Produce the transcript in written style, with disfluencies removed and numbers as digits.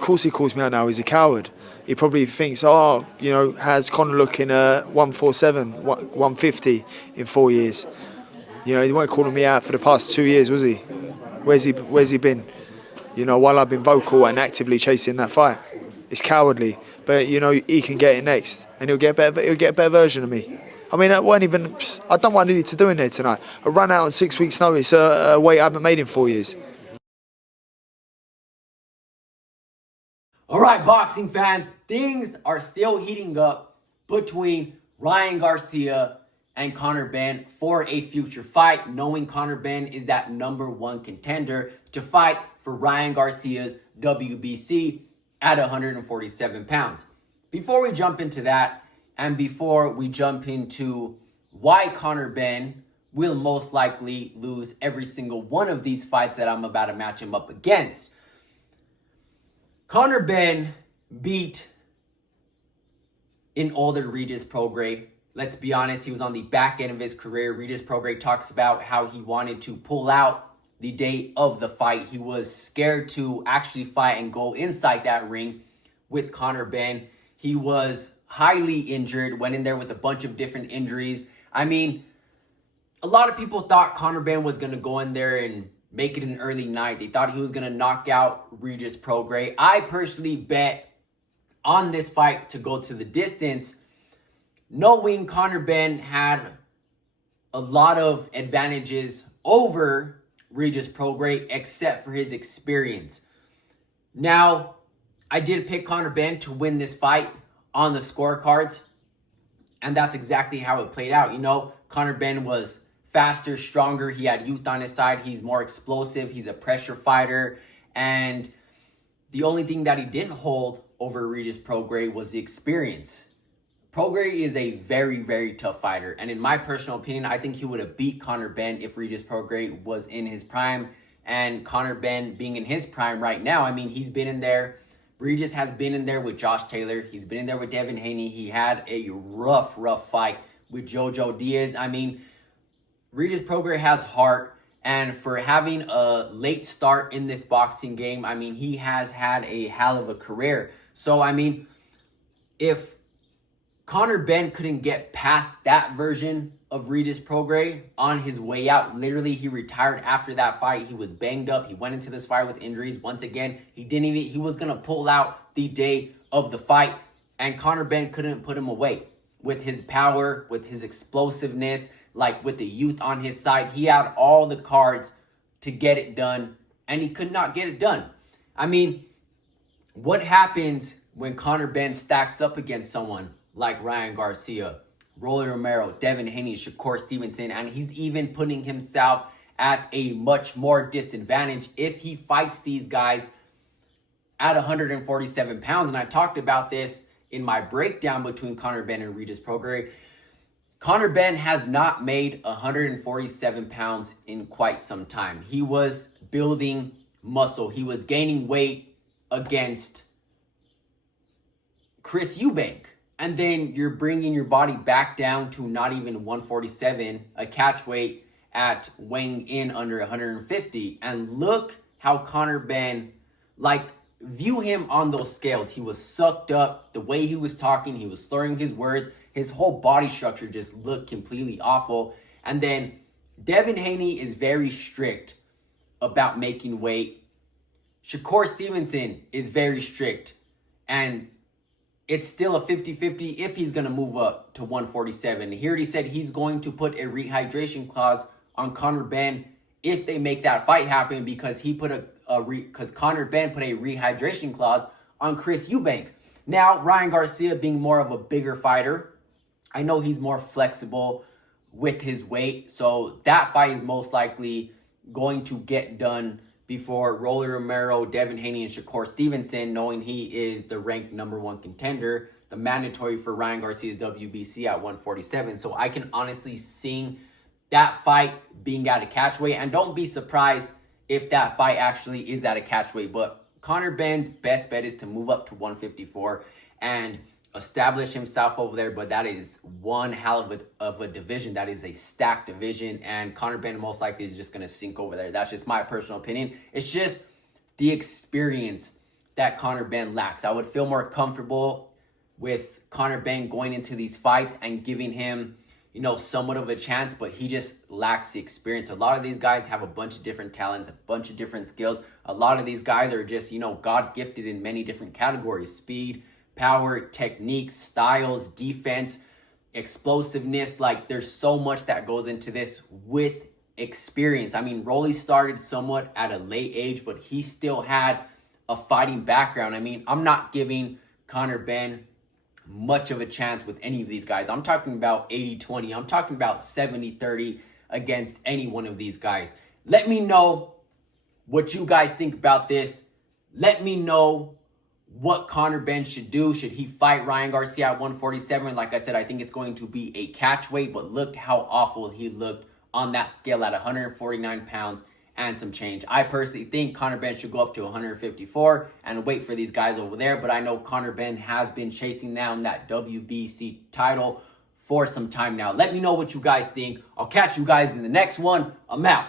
of course he calls me out now. He's a coward. He probably thinks, oh, you know, has Conor looking at 147, 150 in 4 years? You know, he weren't calling me out for the past 2 years, was he? Where's he been? You know, while I've been vocal and actively chasing that fight. It's cowardly, but you know he can get it next, and he'll get a better version of me. I mean, I done what I needed to do in there tonight. I ran out on 6 weeks' notice, a weight I haven't made in 4 years. All right, boxing fans, things are still heating up between Ryan Garcia and Conor Benn for a future fight, knowing Conor Benn is that #1 contender to fight for Ryan Garcia's WBC at 147 pounds. Before we jump into that, and before we jump into why Conor Benn will most likely lose every single one of these fights that I'm about to match him up against, Conor Benn beat an older Regis Prograis. Let's be honest, he was on the back end of his career. Regis Prograis talks about how he wanted to pull out the day of the fight. He was scared to actually fight and go inside that ring with Conor Benn. He was highly injured, went in there with a bunch of different injuries. I mean, a lot of people thought Conor Benn was going to go in there and make it an early night. They thought he was going to knock out Regis Prograis. I personally bet on this fight to go to the distance, knowing Conor Benn had a lot of advantages over Regis Prograis, except for his experience. Now, I did pick Conor Benn to win this fight on the scorecards, and that's exactly how it played out. You know, Conor Benn was faster, stronger. He had youth on his side. He's more explosive. He's a pressure fighter. And the only thing that he didn't hold over Regis Prograis was the experience. Prograis is a very, very tough fighter. And in my personal opinion, I think he would have beat Conor Benn if Regis Prograis was in his prime. And Conor Benn being in his prime right now, I mean, he's been in there. Regis has been in there with Josh Taylor. He's been in there with Devin Haney. He had a rough fight with Jojo Diaz. I mean, Regis Prograis has heart, and for having a late start in this boxing game, I mean, he has had a hell of a career. So, I mean, if Conor Benn couldn't get past that version of Regis Prograis on his way out, literally he retired after that fight. He was banged up. He went into this fight with injuries. Once again, he was going to pull out the day of the fight, and Conor Benn couldn't put him away with his power, with his explosiveness, like with the youth on his side. He had all the cards to get it done, and he could not get it done. I mean, what happens when Conor Benn stacks up against someone like Ryan Garcia, Rolly Romero, Devin Haney, Shakur Stevenson, and he's even putting himself at a much more disadvantage if he fights these guys at 147 pounds. And I talked about this in my breakdown between Conor Benn and Regis Prograis. Conor Benn has not made 147 pounds in quite some time. He was building muscle. He was gaining weight against Chris Eubank. And then you're bringing your body back down to not even 147, a catch weight at weighing in under 150. And look how Conor Benn, view him on those scales. He was sucked up. The way he was talking, he was slurring his words. His whole body structure just looked completely awful. And then Devin Haney is very strict about making weight. Shakur Stevenson is very strict. And it's still a 50-50 if he's going to move up to 147. He already said he's going to put a rehydration clause on Conor Benn if they make that fight happen, because Conor Benn put a rehydration clause on Chris Eubank. Now, Ryan Garcia being more of a bigger fighter, I know he's more flexible with his weight, so that fight is most likely going to get done before Rolly Romero, Devin Haney, and Shakur Stevenson, knowing he is the ranked #1 contender, the mandatory for Ryan Garcia's WBC at 147. So I can honestly see that fight being at a catch weight, and don't be surprised if that fight actually is at a catch weight. But Conor Benn's best bet is to move up to 154 and establish himself over there. But that is one hell of a division. That is a stacked division, and Conor Benn most likely is just going to sink over there. That's just my personal opinion. It's just the experience that Conor Benn lacks. I would feel more comfortable with Conor Benn going into these fights and giving him, you know, somewhat of a chance, but he just lacks the experience. A lot of these guys have a bunch of different talents, a bunch of different skills. A lot of these guys are just, you know, God gifted in many different categories: speed, power, technique, styles, defense, explosiveness. Like, there's so much that goes into this with experience. I mean, Rolly started somewhat at a late age, but he still had a fighting background. I mean, I'm not giving Conor Benn much of a chance with any of these guys. I'm talking about 80-20. I'm talking about 70-30 against any one of these guys. Let me know what you guys think about this. Let me know what Conor Benn should do. Should he fight Ryan Garcia at 147? Like I said, I think it's going to be a catch weight, but look how awful he looked on that scale at 149 pounds and some change. I personally think Conor Benn should go up to 154 and wait for these guys over there, but I know Conor Benn has been chasing down that WBC title for some time now. Let me know what you guys think. I'll catch you guys in the next one. I'm out.